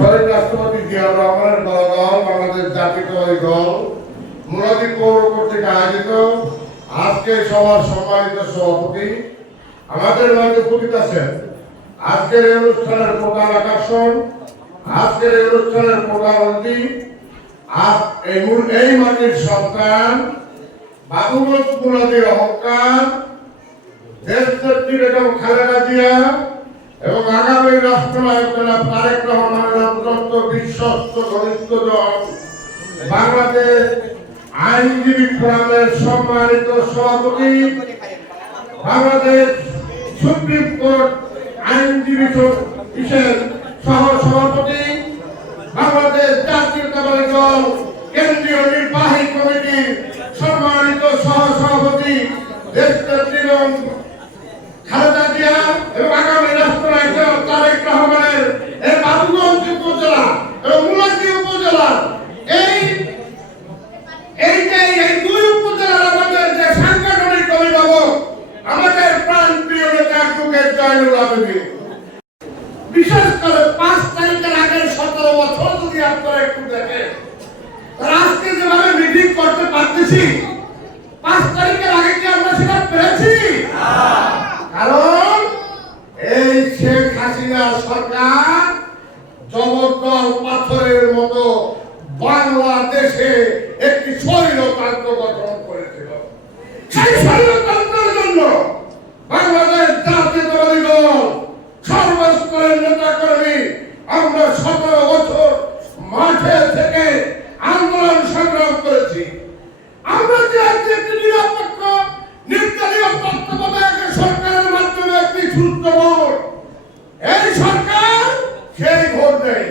শহীদ রাষ্ট্রপতি জিয়াউর রহমানের দল, বাংলাদেশ জাতীয়তাবাদী দল, মুরাদি পৌর কর্তৃক আয়োজিত আজকে সবার সম্মানিত সভাপতি আমাদের মাঝে উপস্থিত আছেন। আজকের এই অনুষ্ঠানের প্রধান আকর্ষণ, আজকের এই অনুষ্ঠানের প্রধান অতিথি এই মাটির সন্তান, বাবুগঞ্জ মুরাদির অহংকার দেশনেত্রী বেগম খালেদা জিয়া এবং আগামী রাষ্ট্রায়তনা তারেক রহমানের অত্যন্ত বিশ্বস্ত ঘনিষ্ঠজন বাংলাদেশ আইনজীবী ফোরামের সম্মানিত সভাপতি, বাংলাদেশ সুপ্রিম কোর্ট আইনজীবী বিশেষ সহ সভাপতি বাংলাদেশ জাতীয়তাবাদী দল কেন্দ্রীয় নির্বাহী কমিটির সম্মানিত সহ সভাপতি দেশনেত্রী এবং খালেদা জিয়া এবং আগামী রাষ্ট্রনায়ক জনাব তারেক রহমানের এই বাবুগঞ্জ উপজেলা এবং মুলাদি উপজেলা এই এই যে এই দুই উপজেলার আমাদের যে সাংগঠনিক অভিভাবক আমাদের প্রাণ প্রিয় নেতা অ্যাডভোকেট বিশেষ করে পাঁচ তারিখের আগের সতেরো বছর যদি আপনারা একটু দেখেন আজকে যেভাবে মিটিং করতে পারতেছি, পাঁচ তারিখের আগে কি আমরা সেটা পেরেছি? কারণ এই শেখ হাসিনা সরকার জগদ্দল পাথরের মতো বাংলাদেশে একটি স্বৈরতন্ত্র গঠন করেছিল সেই স্বৈরতন্ত্রের জন্য বাংলাদেশ জাতীয়তাবাদী দল সর্বস্তরের নেতা কর্মী আমরা সতেরো বছর মাঠে থেকে আন্দোলন সংগ্রাম করেছি আমরা যে আজকে একটি নিরপেক্ষ নির্দলীয় তত্ত্বাবধায়ক সরকারের মাধ্যমে একটি সুস্থ ভোট এই সরকার সেই ভোট দেয়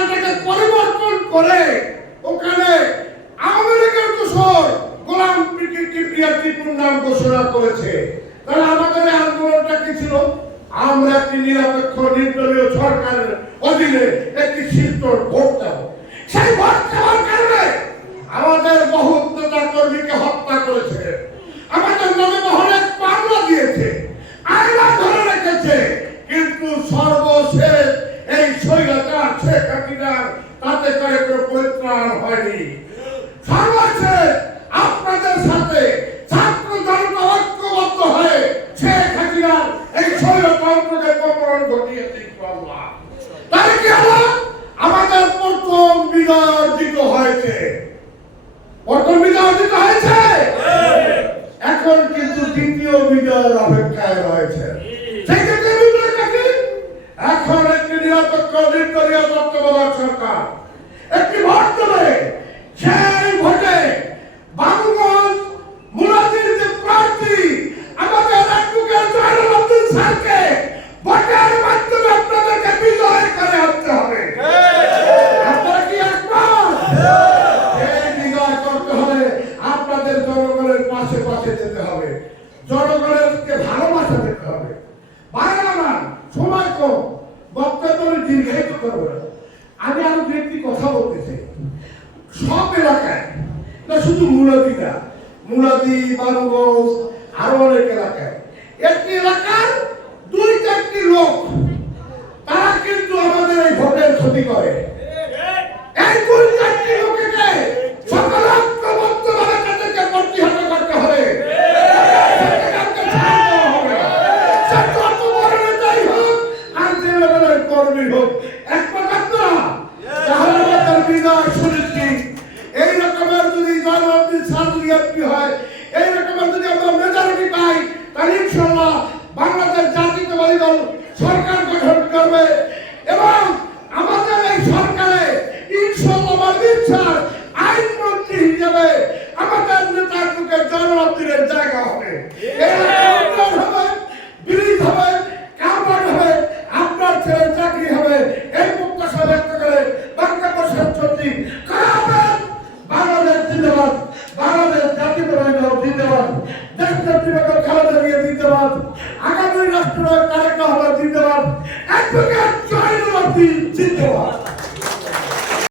রেজাল্টটাকে পরিবর্তন করে ওখানে আওয়ামী লীগের দোষর গোলাম কিবরিয়া টিপুর নাম ঘোষণা করেছে। তাহলে আমাদের আন্দোলনটা কি ছিল? আমরা একটি নিরপেক্ষ, নির্দলীয় সরকারের অধীনে একটি শিল্প ভোট দেব। সেই ভোট দেওয়ার কারণে আমাদের বহু নেতা কর্মীকে হত্যা করেছে আমাদের নামে অনেক মামলা দিয়েছে আয়না ধরে রেখেছে কিন্তু সর্বশেষ এই শেখ হাসিনার তাতে করে কোনো পরিত্রাণ হয়নি। সর্বশেষ আপনাদের সাথে ছাত্র জনতা ঐক্যবদ্ধ হয়ে শেখ হাসিনার এই স্বৈরতন্ত্রকে প্রকরণ ঘটিয়েছে ইনশাআল্লাহ। তাহলে কি হলো? আমাদের প্রথম বিজয় অর্জিত হয়েছে। প্রথম বিজয় অর্জিত হয়েছে? এখন কিন্তু দ্বিতীয় বিজয়ের অপেক্ষায় রয়েছে। সরকার। একটি ভোট দেবে, সেই বাবুগঞ্জ মুরাদির যে প্রার্থী, আমাদের অ্যাডভোকেট জয়নুল স্যারকে ভোটের মাধ্যমে আপনাদেরকে বিজয় করে আনতে হবে। আপনাদের জনগণের পাশে পাশে যেতে হবে। জনগণেরকে ভালোবাসা দিতে হবে। আমার সময় কম বক্তব্য দীর্ঘায়িত করব। না আমি আরও দু একটি কথা বলতে চাই। সব এলাকায়, না শুধু মুলাদি না, মুলাদি বাবুগঞ্জ আরও অনেক এলাকায়, একটি এলাকার দুই চারটি লোক, তারা কিন্তু আমাদের এই ভোটের ক্ষতি করে। এই একমত আপনারা? তাহলে আমাদের বিজয় সুনিশ্চিত। এই রকমের যদি জয়নন্দিন সার্টিফিকেট হয় এই রকমের যদি আমরা মেজরিটি পাই তাহলে ইনশাল্লাহ বাংলাদেশ জাতীয়তাবাদী দল সরকার গঠন করবে এবং আমাদের এই সরকারে ইনশাল্লাহ আমার বিশ্বাস আইনমন্ত্রী হিসেবে আমাদের নেতার মুখে জনপ্রিয়ের জায়গা হবে এই এলাকায় উন্নয়ন হবে ব্রিজ হবে কাপড় হবে আপনার ছেলে চাকরি হবে এই প্রত্যাশা ব্যক্ত দেশনেত্রী বেগম খালেদা জিয়া জিন্দাবাদ। আগামী রাষ্ট্রনায়ক তারেক রহমান জিন্দাবাদ। অ্যাডভোকেট জয়নুল জিন্দাবাদ।